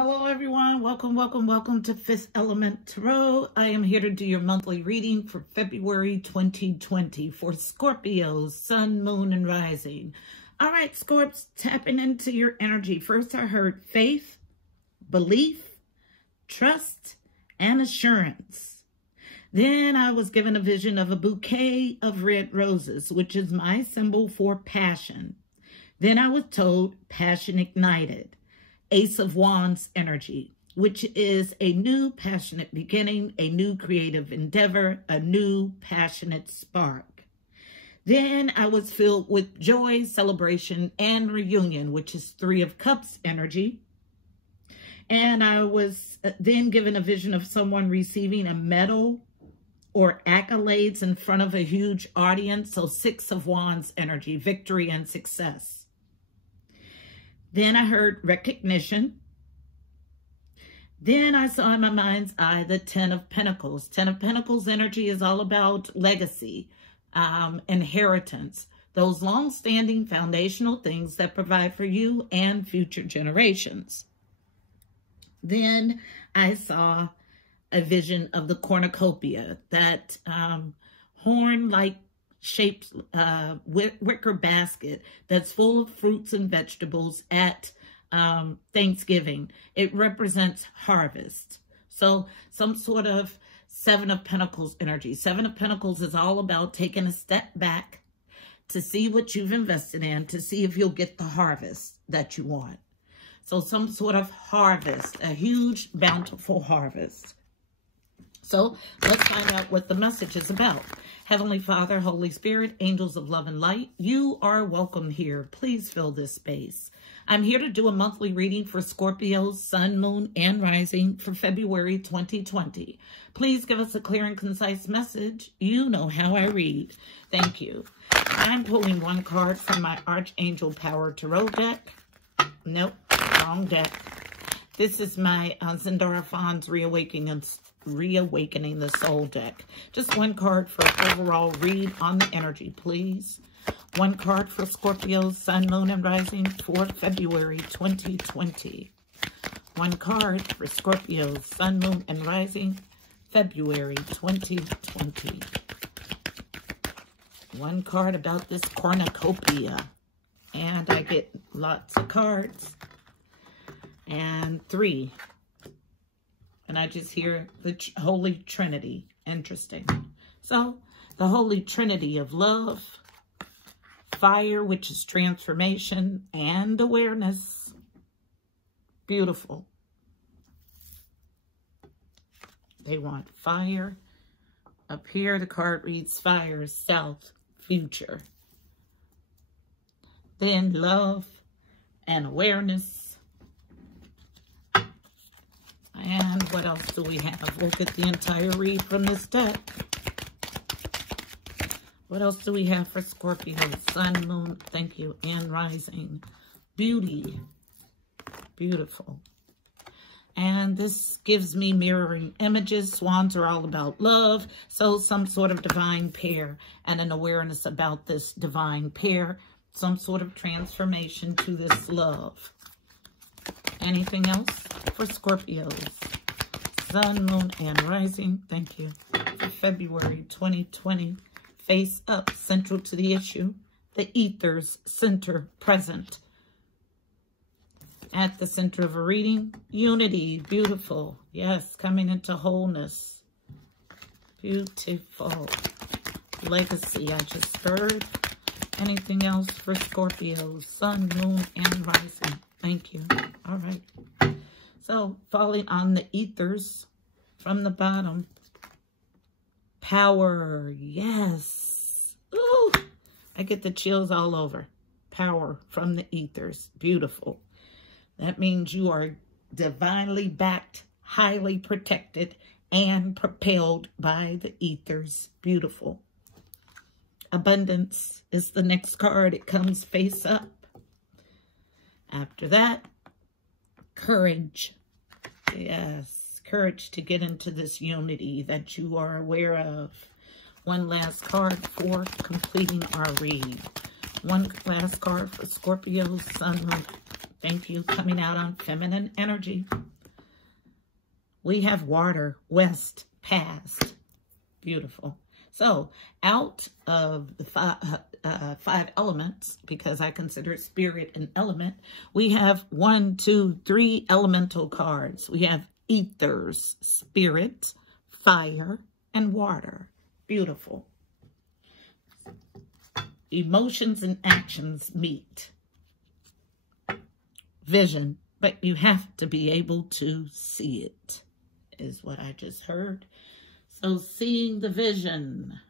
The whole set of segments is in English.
Hello everyone, welcome to Fifth Element Tarot. I am here to do your monthly reading for February 2020 for Scorpio, Sun, Moon, and Rising. All right, Scorps, tapping into your energy. First I heard faith, belief, trust, and assurance. Then I was given a vision of a bouquet of red roses, which is my symbol for passion. Then I was told passion ignited. Ace of Wands energy, which is a new passionate beginning, a new creative endeavor, a new passionate spark. Then I was filled with joy, celebration, and reunion, which is Three of Cups energy. And I was then given a vision of someone receiving a medal or accolades in front of a huge audience. So Six of Wands energy, victory and success. Then I heard recognition. Then I saw in my mind's eye the Ten of Pentacles. Ten of Pentacles energy is all about legacy, inheritance, those long-standing foundational things that provide for you and future generations. Then I saw a vision of the cornucopia, that horn-like shaped wicker basket that's full of fruits and vegetables at Thanksgiving. It represents harvest. So some sort of Seven of Pentacles energy. Seven of Pentacles is all about taking a step back to see what you've invested in, to see if you'll get the harvest that you want. So some sort of harvest, a huge, bountiful harvest. So let's find out what the message is about. Heavenly Father, Holy Spirit, angels of love and light, you are welcome here. Please fill this space. I'm here to do a monthly reading for Scorpio, Sun, Moon, and Rising for February 2020. Please give us a clear and concise message. You know how I read. Thank you. I'm pulling one card from my Archangel Power Tarot deck. Nope, wrong deck. This is my Zendarafon's Reawakening the Soul deck. Just one card for an overall read on the energy, please. One card for Scorpio, Sun, Moon, and Rising for February 2020. One card for Scorpio, Sun, Moon, and Rising, February 2020. One card about this cornucopia. And I get lots of cards. And three. And I just hear the Holy Trinity. Interesting. So, the Holy Trinity of love, fire, which is transformation, and awareness. Beautiful. They want fire. Up here, the card reads fire, south, future. Then love and awareness. And what else do we have? We'll get the entire read from this deck. What else do we have for Scorpio? Sun, Moon, thank you, and Rising. Beauty. Beautiful. And this gives me mirroring images. Swans are all about love. So some sort of divine pair and an awareness about this divine pair. Some sort of transformation to this love. Anything else for Scorpios? Sun, Moon, and Rising. Thank you. For February 2020. Face up, central to the issue. The ethers, center, present. At the center of a reading. Unity, beautiful. Yes, coming into wholeness. Beautiful. Legacy, I just heard. Anything else for Scorpio? Sun, Moon, and Rising. Thank you. All right. So, falling on the ethers from the bottom. Power. Yes. Ooh. I get the chills all over. Power from the ethers. Beautiful. That means you are divinely backed, highly protected, and propelled by the ethers. Beautiful. Abundance is the next card. It comes face up. After that, courage. Yes, courage to get into this unity that you are aware of. One last card for completing our read. One last card for Scorpio, Sun, Moon, Thank you. Coming out on feminine energy. We have water, west, past. Beautiful. So out of the five elements, because I consider spirit an element, we have 1, 2, 3 elemental cards. We have ethers, spirit, fire, and water. Beautiful. Emotions and actions meet. Vision, but you have to be able to see it, is what I just heard. So seeing the vision.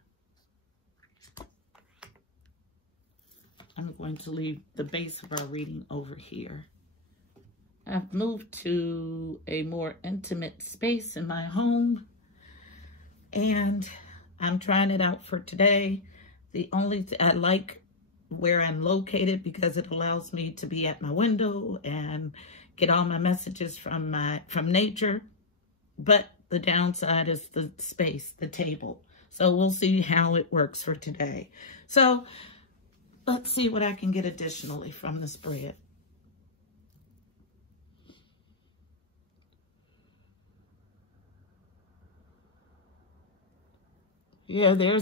I'm going to leave the base of our reading over here. I've moved to a more intimate space in my home, and I'm trying it out for today. The only I like where I'm located because it allows me to be at my window and get all my messages from nature. But the downside is the space, the table. So we'll see how it works for today. So let's see what I can get additionally from the spread. Yeah, there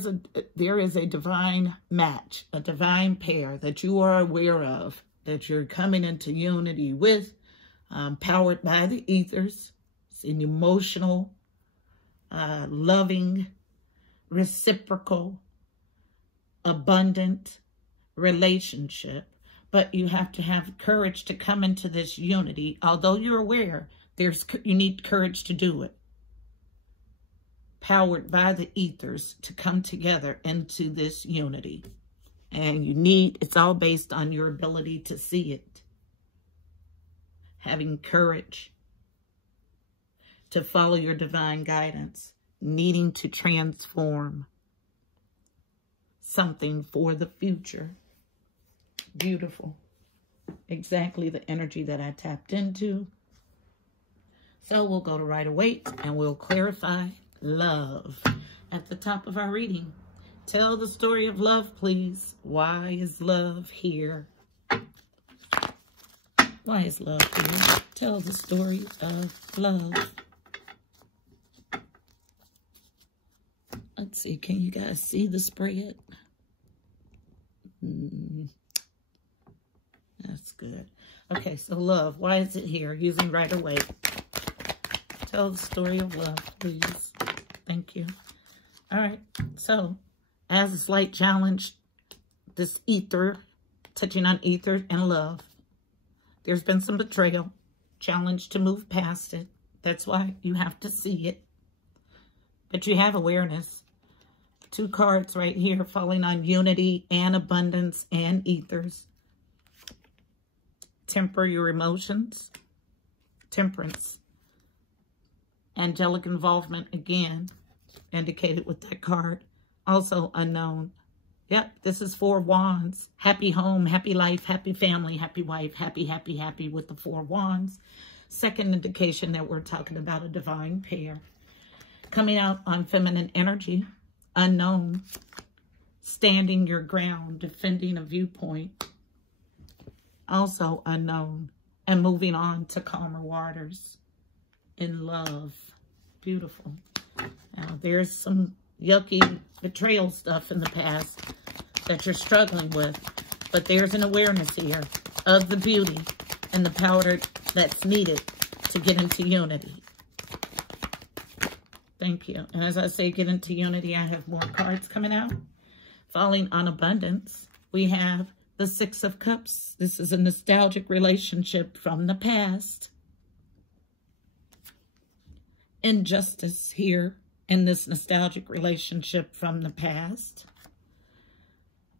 is a divine match, a divine pair that you are aware of, that you're coming into unity with, powered by the ethers. It's an emotional, loving, reciprocal, abundant relationship. But you have to have courage to come into this unity. Although you're aware, you need courage to do it. Powered by the ethers to come together into this unity. And it's all based on your ability to see it. Having courage to follow your divine guidance. Needing to transform something for the future. Beautiful. Exactly the energy that I tapped into. So we'll go to Rider-Waite and we'll clarify love at the top of our reading. Tell the story of love, please. Why is love here? Why is love here? Tell the story of love. Let's see. Can you guys see the spread? That's good. Okay, so love. Why is it here? Using Rider-Waite. Tell the story of love, please. Thank you. All right. So, as a slight challenge, this ether, touching on ether and love, there's been some betrayal. Challenge to move past it. That's why you have to see it. But you have awareness. 2 cards right here falling on unity and abundance and ethers. Temper your emotions. Temperance. Angelic involvement, again, indicated with that card. Also unknown. Yep, this is 4 wands. Happy home, happy life, happy family, happy wife, happy, happy, happy with the 4 wands. Second indication that we're talking about a divine pair. Coming out on feminine energy, unknown. Standing your ground, defending a viewpoint. Also unknown. And moving on to calmer waters. In love. Beautiful. Now, there's some yucky betrayal stuff in the past that you're struggling with. But there's an awareness here of the beauty and the power that's needed to get into unity. Thank you. And as I say, get into unity, I have more cards coming out. Falling on abundance, we have the 6 of Cups. This is a nostalgic relationship from the past. Injustice here in this nostalgic relationship from the past.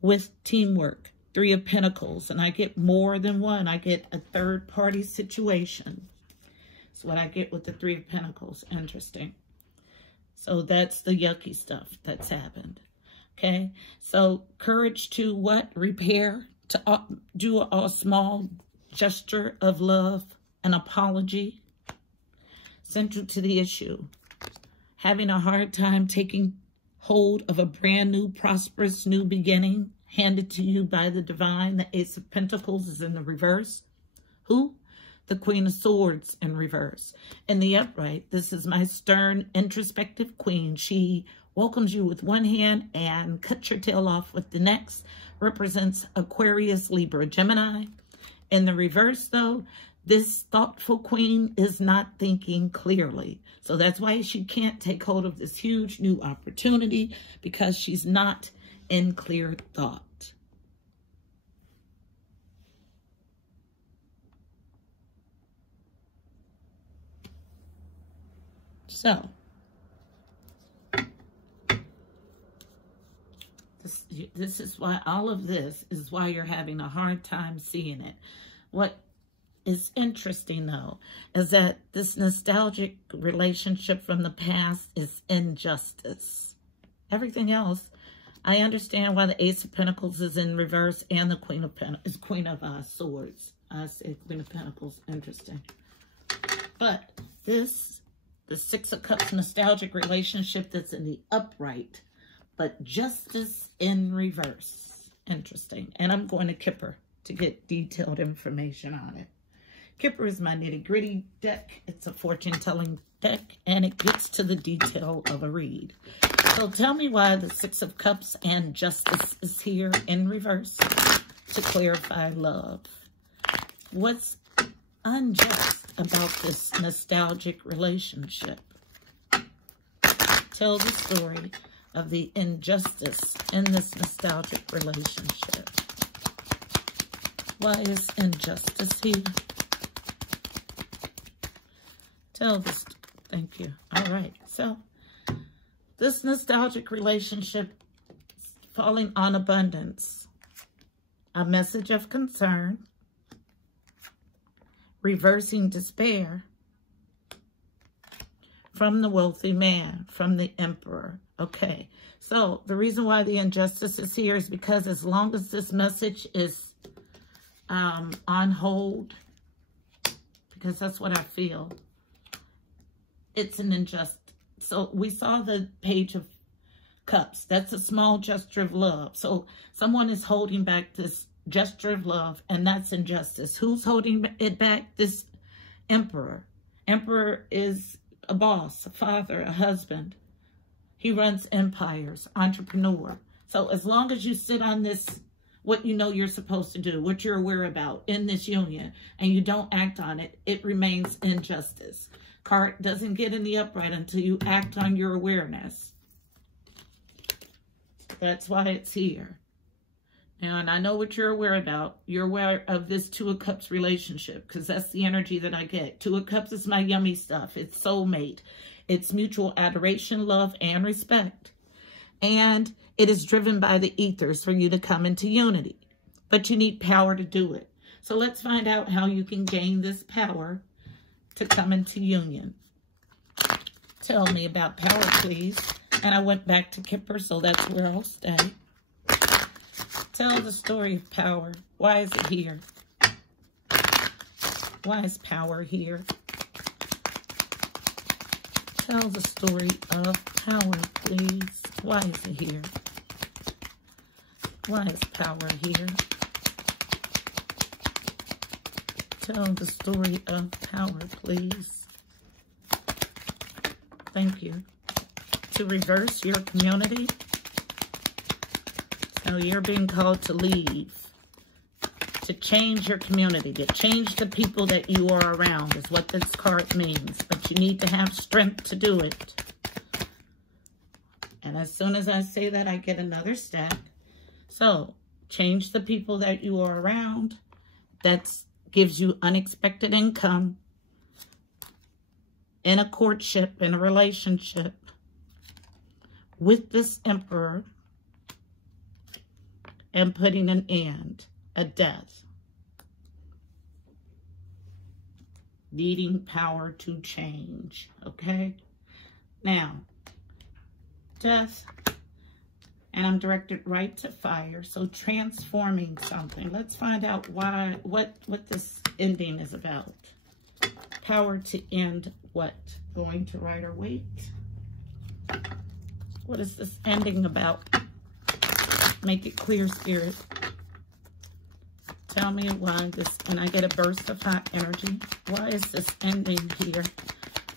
With teamwork, 3 of Pentacles, and I get more than one. I get a third-party situation. That's what I get with the 3 of Pentacles. Interesting. So that's the yucky stuff that's happened. Okay, so courage to what? Repair, to do a small gesture of love, an apology. Central to the issue. Having a hard time taking hold of a brand new, prosperous new beginning handed to you by the divine. The Ace of Pentacles is in the reverse. Who? The Queen of Swords in reverse. In the upright, this is my stern, introspective queen. She welcomes you with one hand and cuts your tail off with the next. Represents Aquarius, Libra, Gemini. In the reverse, though, this thoughtful queen is not thinking clearly. So that's why she can't take hold of this huge new opportunity, because she's not in clear thought. So, this is why all of this is why you're having a hard time seeing it. What is interesting, though, is that this nostalgic relationship from the past is injustice. Everything else, I understand why the Ace of Pentacles is in reverse and the Queen of Swords. I say Queen of Pentacles, interesting. But this, the Six of Cups nostalgic relationship that's in the upright, but justice in reverse. Interesting. And I'm going to Kipper to get detailed information on it. Kipper is my nitty-gritty deck. It's a fortune-telling deck, and it gets to the detail of a read. So tell me why the Six of Cups and justice is here in reverse to clarify love. What's unjust about this nostalgic relationship? Tell the story of the injustice in this nostalgic relationship. Why is injustice here? Tell this. Thank you. All right. So this nostalgic relationship is falling on abundance. A message of concern. Reversing despair. From the wealthy man. From the emperor. Okay. So the reason why the injustice is here is because as long as this message is on hold, because that's what I feel, it's an injustice. So we saw the Page of Cups. That's a small gesture of love. So someone is holding back this gesture of love, and that's injustice. Who's holding it back? This emperor. Emperor is a boss, a father, a husband. He runs empires, entrepreneur. So as long as you sit on this, what you know you're supposed to do, what you're aware about in this union, and you don't act on it, it remains injustice. Card doesn't get in the upright until you act on your awareness. That's why it's here. Now, and I know what you're aware about. You're aware of this Two of Cups relationship, because that's the energy that I get. Two of Cups is my yummy stuff. It's soulmate. It's mutual adoration, love, and respect. And it is driven by the ethers for you to come into unity. But you need power to do it. So let's find out how you can gain this power to come into union. Tell me about power, please. And I went back to Kipper, so that's where I'll stay. Tell the story of power. Why is it here? Why is power here? Tell the story of power, please. Why is it here? Why is power here? Tell the story of power, please. Thank you. To reverse your community. So you're being called to leave. To change your community. To change the people that you are around is what this card means. But you need to have strength to do it. And as soon as I say that, I get another stack. So, change the people that you are around. That gives you unexpected income. In a courtship, in a relationship. With this emperor. And putting an end, a death. Needing power to change, okay? Now, death, and I'm directed right to fire, so transforming something. Let's find out why, what this ending is about. Power to end what? Going to Rider-Waite. What is this ending about? Make it clear, Spirit. Tell me why this, and I get a burst of hot energy. Why is this ending here?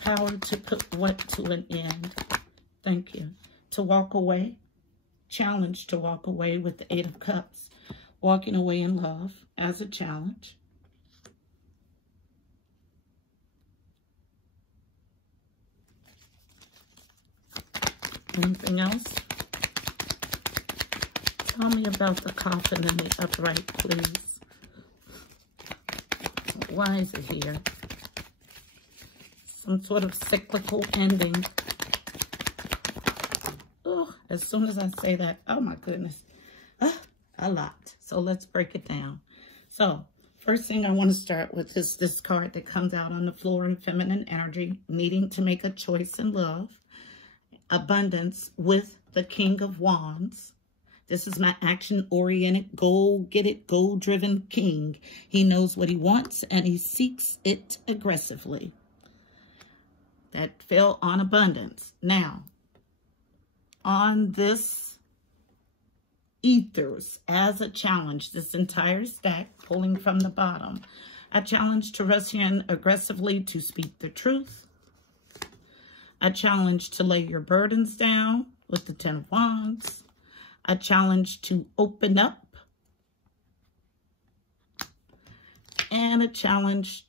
Power to put what to an end? Thank you. To walk away. Challenge to walk away with the Eight of Cups. Walking away in love as a challenge. Anything else? Tell me about the coffin and the upright, please. Why is it here? Some sort of cyclical ending. Oh, as soon as I say that, oh my goodness. A lot. So let's break it down. So first thing I want to start with is this card that comes out on the floor in feminine energy, needing to make a choice in love. Abundance with the King of Wands. This is my action-oriented, goal-get-it, goal-driven king. He knows what he wants, and he seeks it aggressively. That fell on abundance. Now, on this ethers as a challenge, this entire stack, pulling from the bottom, a challenge to rush in aggressively to speak the truth. A challenge to lay your burdens down with the Ten of Wands. A challenge to open up. And a challenge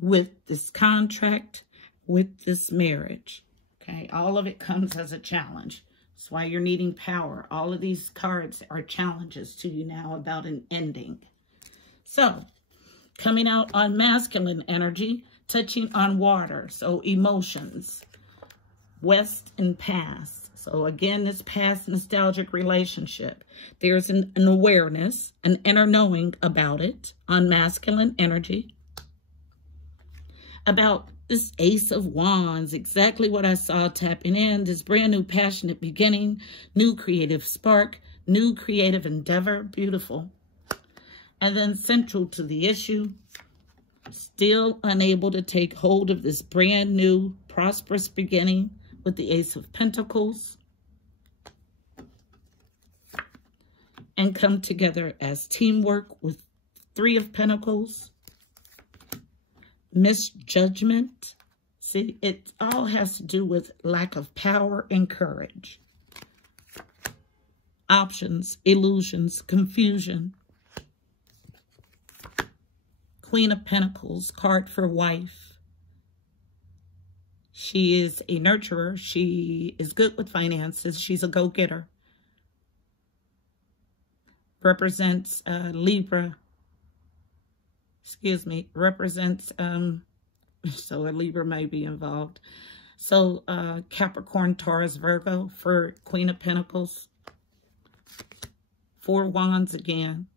with this contract, with this marriage. Okay, all of it comes as a challenge. That's why you're needing power. All of these cards are challenges to you now about an ending. So, coming out on masculine energy, touching on water. So, emotions. West and past. So again, this past nostalgic relationship. There's an awareness, an inner knowing about it on masculine energy. About this Ace of Wands, exactly what I saw tapping in. This brand new passionate beginning, new creative spark, new creative endeavor. Beautiful. And then central to the issue, still unable to take hold of this brand new prosperous beginning, with the Ace of Pentacles, and come together as teamwork with Three of Pentacles, misjudgment. See, it all has to do with lack of power and courage. Options, illusions, confusion. Queen of Pentacles, card for wife. She is a nurturer. She is good with finances. She's a go-getter. Represents Libra. Excuse me. Represents, so a Libra may be involved. So Capricorn, Taurus, Virgo for Queen of Pentacles. Four Wands again.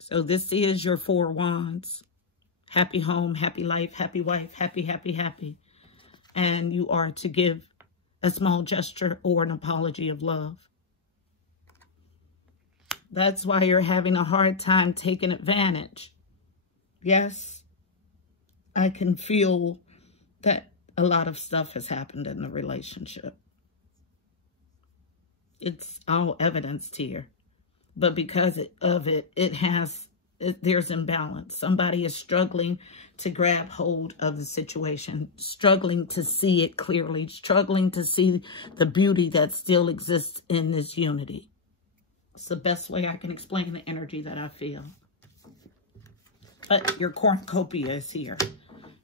So this is your Four Wands. Happy home, happy life, happy wife, happy, happy, happy. And you are to give a small gesture or an apology of love. That's why you're having a hard time taking advantage. Yes, I can feel that a lot of stuff has happened in the relationship. It's all evidenced here. But because of it, there's imbalance. Somebody is struggling to grab hold of the situation, struggling to see it clearly, struggling to see the beauty that still exists in this unity. It's the best way I can explain the energy that I feel. But your cornucopia is here.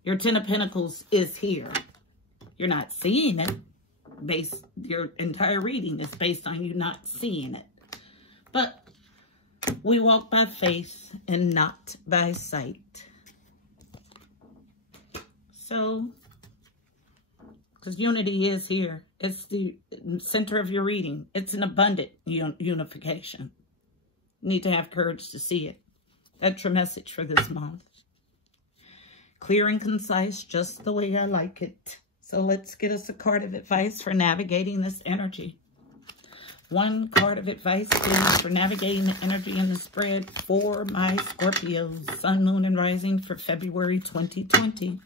Your Ten of Pentacles is here. You're not seeing it. Your entire reading is based on you not seeing it. But we walk by faith and not by sight. So, because unity is here. It's the center of your reading. It's an abundant unification. You need to have courage to see it. That's your message for this month. Clear and concise, just the way I like it. So let's get us a card of advice for navigating this energy. One card of advice, please, for navigating the energy in the spread for my Scorpios, Sun, Moon, and Rising for February 2020.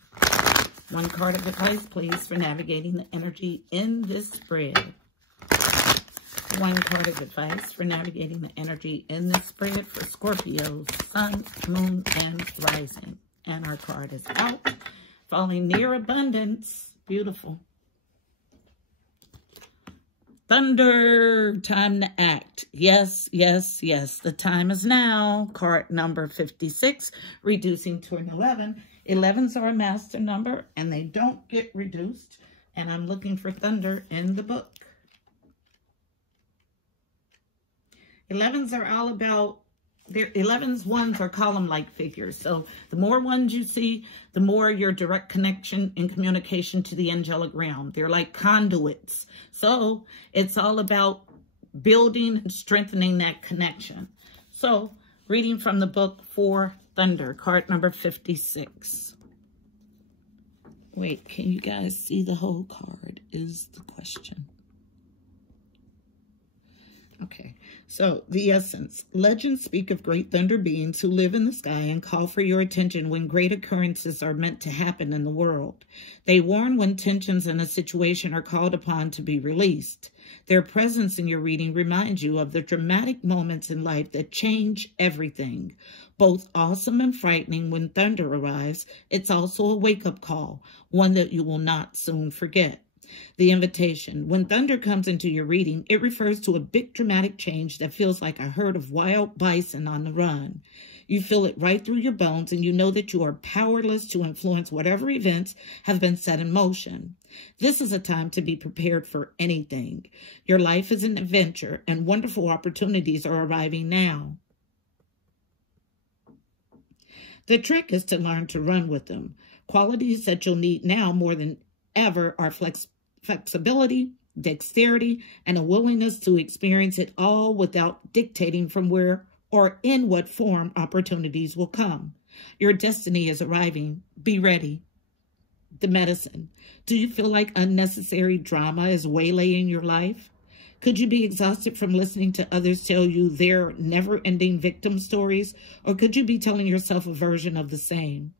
One card of advice, please, for navigating the energy in this spread. One card of advice for navigating the energy in this spread for Scorpio, Sun, Moon, and Rising. And our card is out. Falling near abundance. Beautiful. Thunder, time to act. Yes, yes, yes. The time is now. Card number 56, reducing to an 11. 11s are a master number, and they don't get reduced. And I'm looking for thunder in the book. 11s are all about, 11s, ones are column-like figures. So the more ones you see, the more your direct connection and communication to the angelic realm. They're like conduits. So it's all about building and strengthening that connection. So reading from the book for Thunder, card number 56. Wait, can you guys see the whole card is the question. Okay, so the essence. Legends speak of great thunder beings who live in the sky and call for your attention when great occurrences are meant to happen in the world. They warn when tensions in a situation are called upon to be released. Their presence in your reading reminds you of the dramatic moments in life that change everything. Both awesome and frightening when thunder arrives, it's also a wake-up call, one that you will not soon forget. The invitation. When thunder comes into your reading, it refers to a big dramatic change that feels like a herd of wild bison on the run. You feel it right through your bones, and you know that you are powerless to influence whatever events have been set in motion. This is a time to be prepared for anything. Your life is an adventure, and wonderful opportunities are arriving now. The trick is to learn to run with them. Qualities that you'll need now more than ever are flexibility, dexterity, and a willingness to experience it all without dictating from where or in what form opportunities will come. Your destiny is arriving. Be ready. The medicine. Do you feel like unnecessary drama is waylaying your life? Could you be exhausted from listening to others tell you their never-ending victim stories? Or could you be telling yourself a version of the same?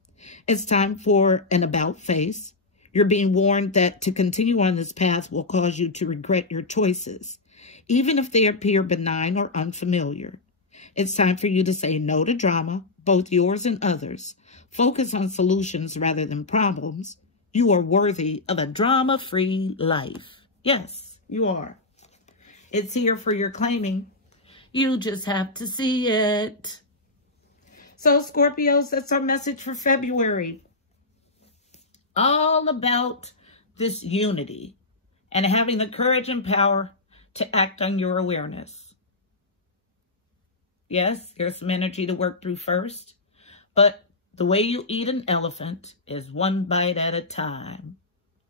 It's time for an about face. You're being warned that to continue on this path will cause you to regret your choices, even if they appear benign or unfamiliar. It's time for you to say no to drama, both yours and others. Focus on solutions rather than problems. You are worthy of a drama-free life. Yes, you are. It's here for your claiming. You just have to see it. So, Scorpios, that's our message for February. All about this unity and having the courage and power to act on your awareness. Yes, there's some energy to work through first, but the way you eat an elephant is one bite at a time.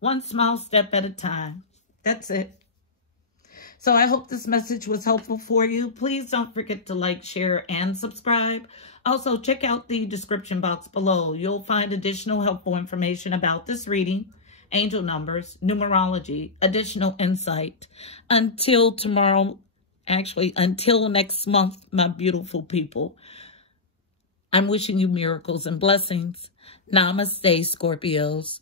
One small step at a time. That's it. So I hope this message was helpful for you. Please don't forget to like, share, and subscribe. Also, check out the description box below. You'll find additional helpful information about this reading, angel numbers, numerology, additional insight. Until tomorrow, actually, until next month, my beautiful people, I'm wishing you miracles and blessings. Namaste, Scorpios.